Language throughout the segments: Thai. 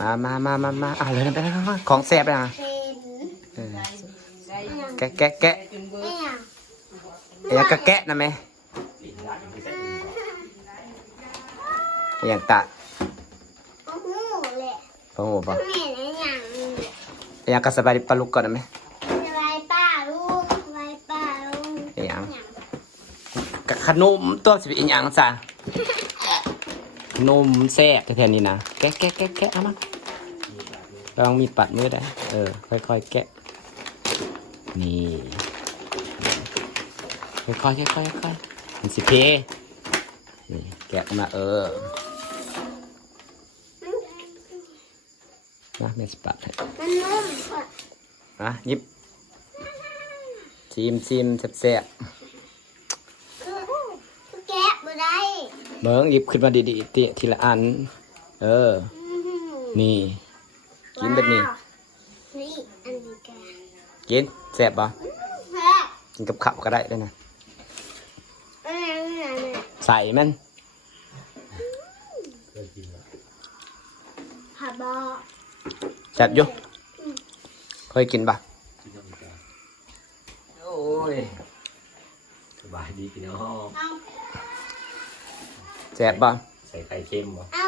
มามามามามาเอาเลยนะไปนะของแซ่บไปนะเป็นเออได้แกะแกะแกะจนเบิไม่ดอยากอยากกะแกะนะแม่อย่างตะโอ้โหแหละโอ้โหป่ะแม่ไหนอย่างอยากกะสบายดีปลาลูกก่อนนะแม่สบายป้าลุงสบายป้าลุงอหย่างอย่างกะขนมตัวสิบอีหยังซะนมแซ่บแทนนี่นะ แกะแกะแกะแกะเอามา ลองมีปัดมือได้ เออ ค่อยๆแกะ นี่ ค่อยๆค่อยๆค่อยๆมันสิเพนี่แกะมาเออ นะเมสปัดให้มันนุ่มอะอะหยิบซีมซีมแซ่บคือคือแกะบ่ได้ๆเบิ้งหยิบขึ้นมาดีๆติทีละอัน เอออื้อหือนี่ กินแบบนี้ว้าวนี่อันนี้แกะกินแซ่บปะแซ่บกินกับข้าวก็ได้ด้วยนะอันนี้อันนี้อันนี้ใส่มันผัดบอแซ่บอยู่เคยกินปะโอ้ยสบายดีพี่น้องเอาแซ่บปะใส่ไข่เค็มบ่เอา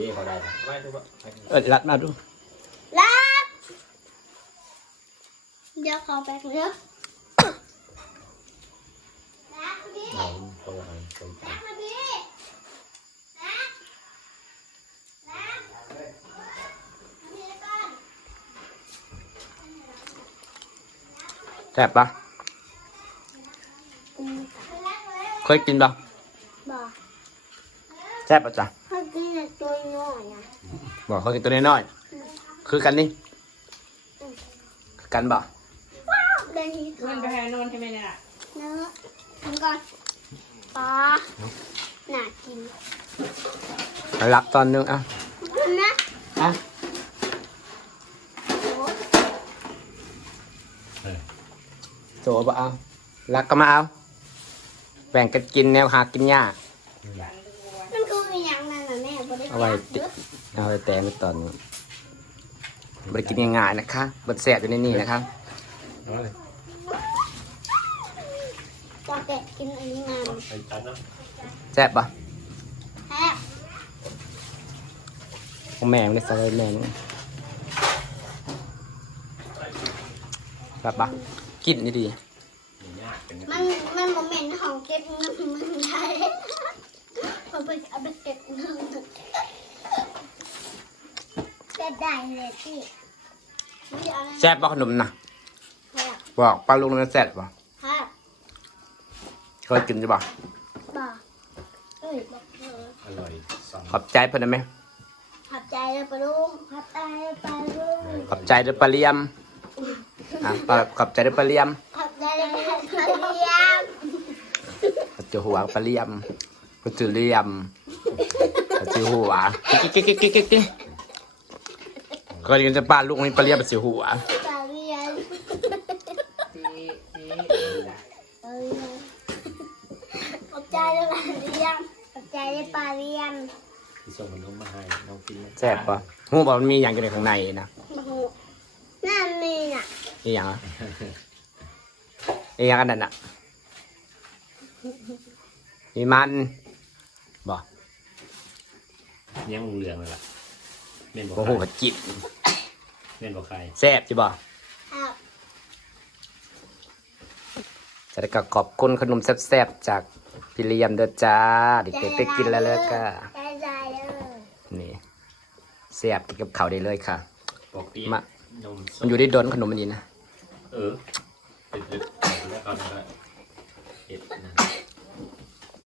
นี่เขาได้ปะไม่ดูว่าเออรัดมาดู รับ เดี๋ยวขอแป๊บนึงรับพี่เอาตัวอันตัวอันรับพี่รับรับพี่ก่อนแซ่บปะอืมรับเลยเคยกินปะบอกแซ่บปะจ๊ะเขากินแต่ตัวน้อยนะบอกเขากินตัวน้อยๆคือกันนี่คือกันปะ เดินทีมัเขานไปหานอนใช่ไหมเนี่ย เนื้อกินก่อนปลาหนากินรับตอนนึงอะนะอะโจบเอารักก็มาเอา แบ่งกันกินแนวหากินยากนี่แหละมันคือมีอย่างนั้นนะแม่บ่ได้เอาไว้ติเอาไว้แต่งไว้ตอนนี้บริกินง่ายๆนะคะบดแสบอยู่ในนี่นะคะ เอาเลย ปลาเป็ดกินอันนี้งามใส่จานนะแซ่บปะแฮะของแม่ไม่ได้ใส่ไว้แม่นี่แบบปะกินนี่ดีนี่ยากเป็นมันมันโมเมนต์ของเก็บเงินมันใช่เอาไปเอาไปเก็บเงินเก็บได้เลยพี่ไม่เอาอะไรแซ่บปะขนมนะแฮะบอกปลาลุงนั่นแซ่บปะแฮะ เคยกินใช่ปะบอกเอ้ยบอกเอออร่อยสั่งขอบใจเพิ่นได้ไหมขอบใจเลยปะลุงขอบใจเลยปะลุงขอบใจเด้อปลาเลียมอะปลาขอบใจเด้อปลาเลียมขอบใจเลยปะเลี้ยงปัจจุหัวปลาเลียมปัจจุเลียมปัจจุหัวกิ๊กกิ๊กกิ๊กกิ๊กกิ๊กกิ๊กก็ยังจะปลาลูกนี่ปลาเลียมปัจจุหัว ใจเลยปะเลี้ยงที่ส่งขนมมาให้น้องกินนะแซ่บปะหูบอกมันมีอย่างอยู่ในข้างในนะโอ้โหน่ามีน่ะนี่อย่างอะนี่อย่างอันนั้นอะมีมันบอกยังเหลืองเลยล่ะเม่นบอกโอ้โหใครจิบเม่นบอกใครแซ่บจิบ่ครับจะได้ก็ขอบคุณขนมแซ่บๆจาก กินเลียมเด้อจ้าเด็กๆไปกินแล้วเลิกกันี่เสียบกับเขาได้เลยค่ะมามันอยู่ได้โดนขนมมันนี้นะ เออเป็นเแล้วก็เห็ดนะ